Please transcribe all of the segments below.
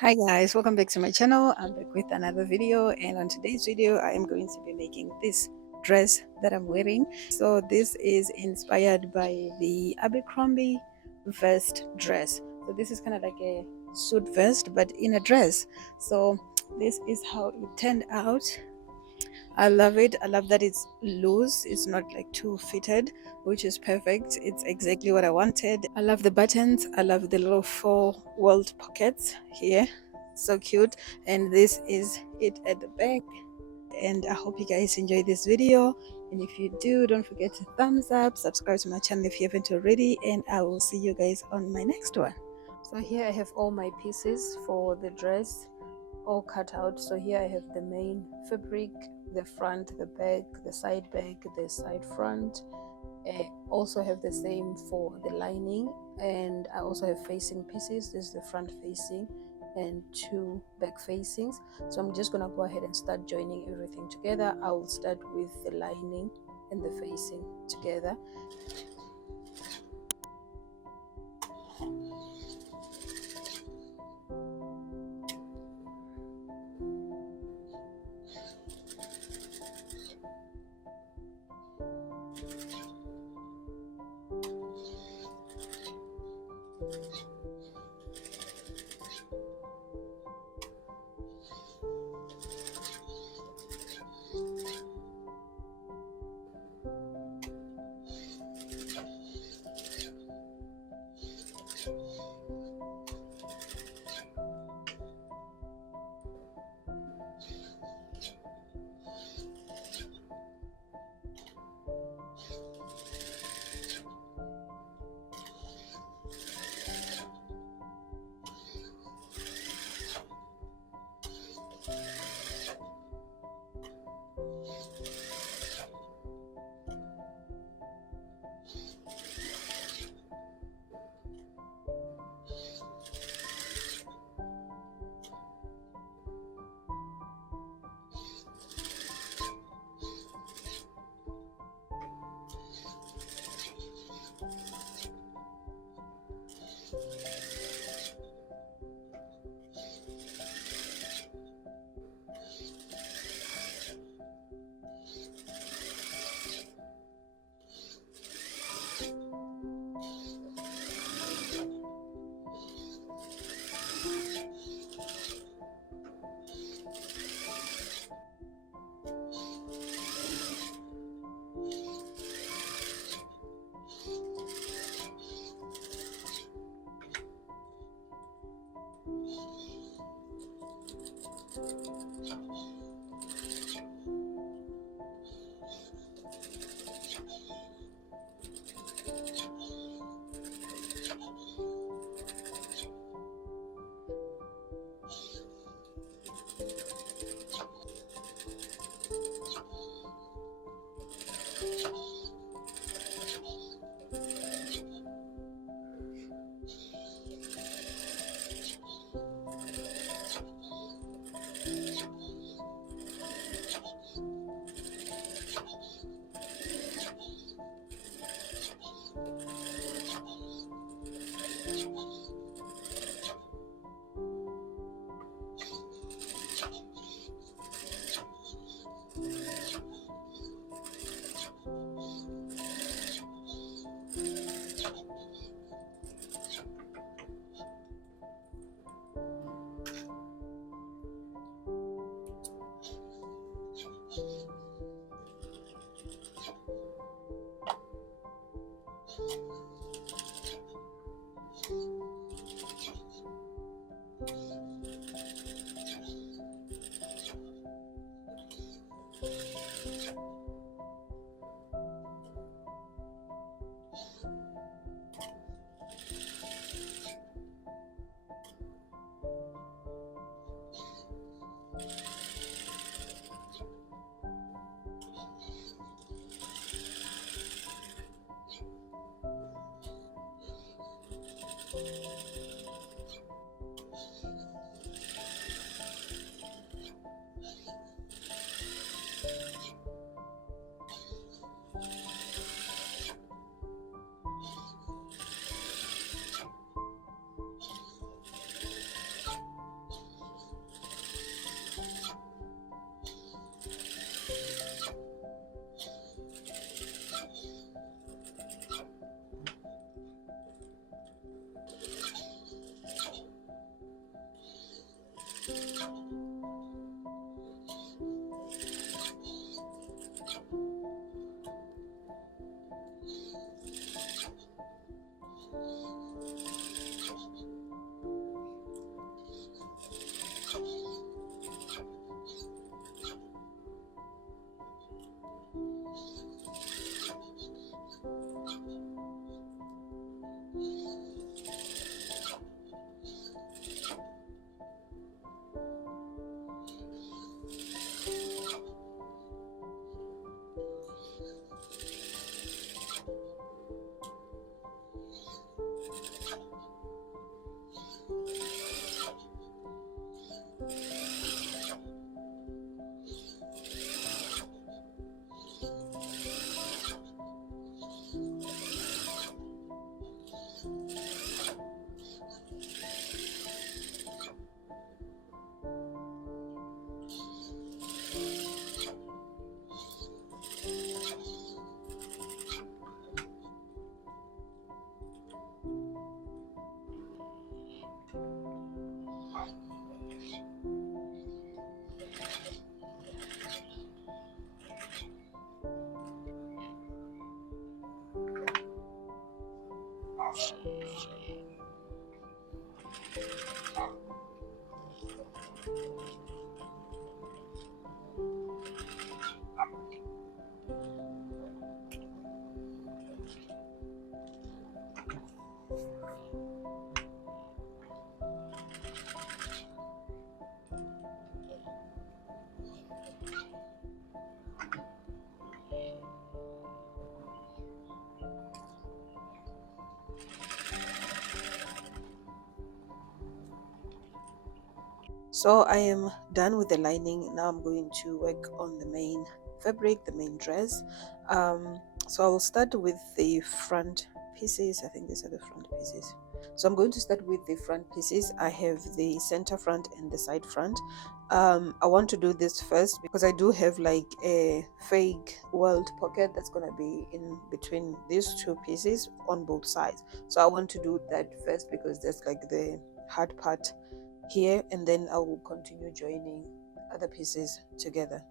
Hi guys, welcome back to my channel. I'm back with another video, and on today's video I am going to be making this dress that I'm wearing. So this is inspired by the Abercrombie vest dress. So this is kind of like a suit vest but in a dress. So this is how it turned out. I love it. I love that it's loose, it's not like too fitted, which is perfect. It's exactly what I wanted. I love the buttons. I love the little four walled pockets here, so cute. And this is it at the back. And I hope you guys enjoy this video, and if you do, don't forget to thumbs up, subscribe to my channel if you haven't already, and I will see you guys on my next one. So here I have all my pieces for the dress all cut out. So here I have the main fabric, the front, the back, the side back, the side front. I also have the same for the lining, and I also have facing pieces. This is the front facing and two back facings. So I'm just gonna go ahead and start joining everything together. I will start with the lining and the facing together. So I am done with the lining. Now I'm going to work on the main fabric, the main dress. So I'll start with the front pieces. I think these are the front pieces. So I'm going to start with the front pieces. I have the center front and the side front. I want to do this first because I do have like a fake welt pocket that's going to be in between these two pieces on both sides. So I want to do that first because that's like the hard part here, and then I will continue joining other pieces together.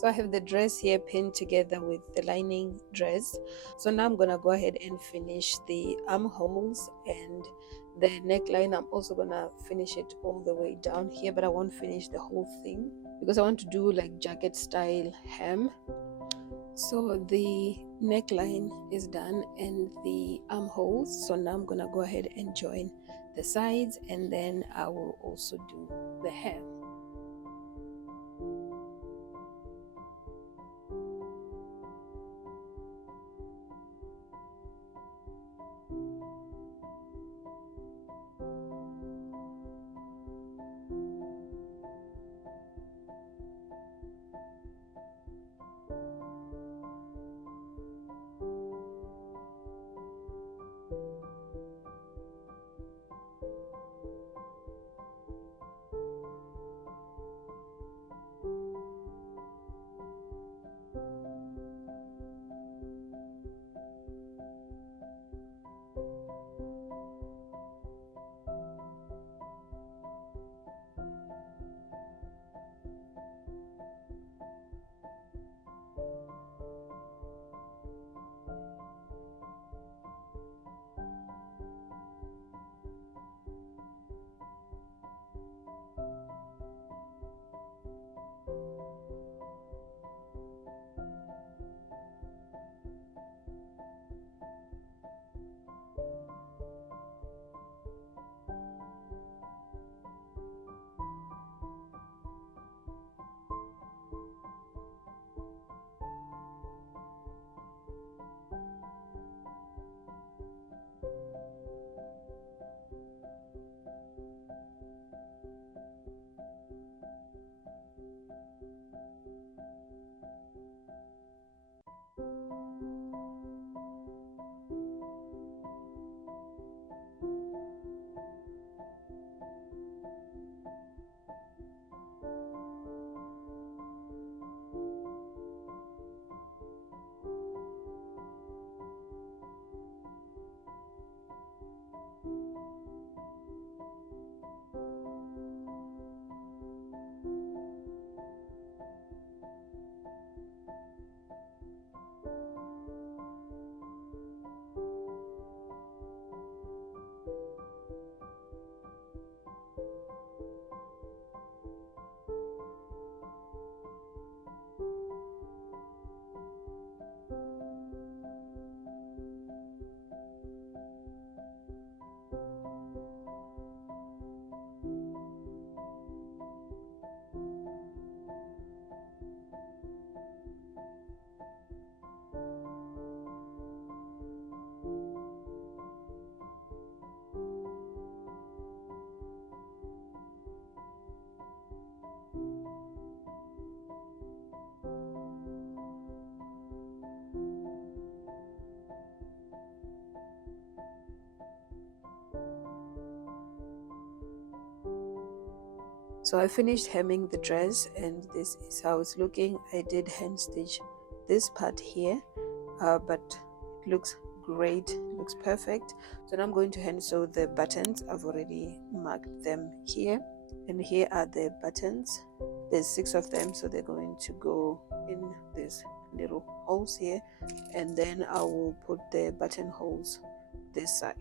So I have the dress here pinned together with the lining dress. So now I'm gonna go ahead and finish the armholes and the neckline. I'm also gonna finish it all the way down here, but I won't finish the whole thing because I want to do like jacket style hem. So the neckline is done and the armholes. So now I'm gonna go ahead and join the sides, and then I will also do the hem. So I finished hemming the dress, and this is how it's looking. I did hand stitch this part here, but it looks great, it looks perfect. So now I'm going to hand sew the buttons. I've already marked them here, and here are the buttons. There's 6 of them, so they're going to go in these little holes here, and then I will put the buttonholes this side.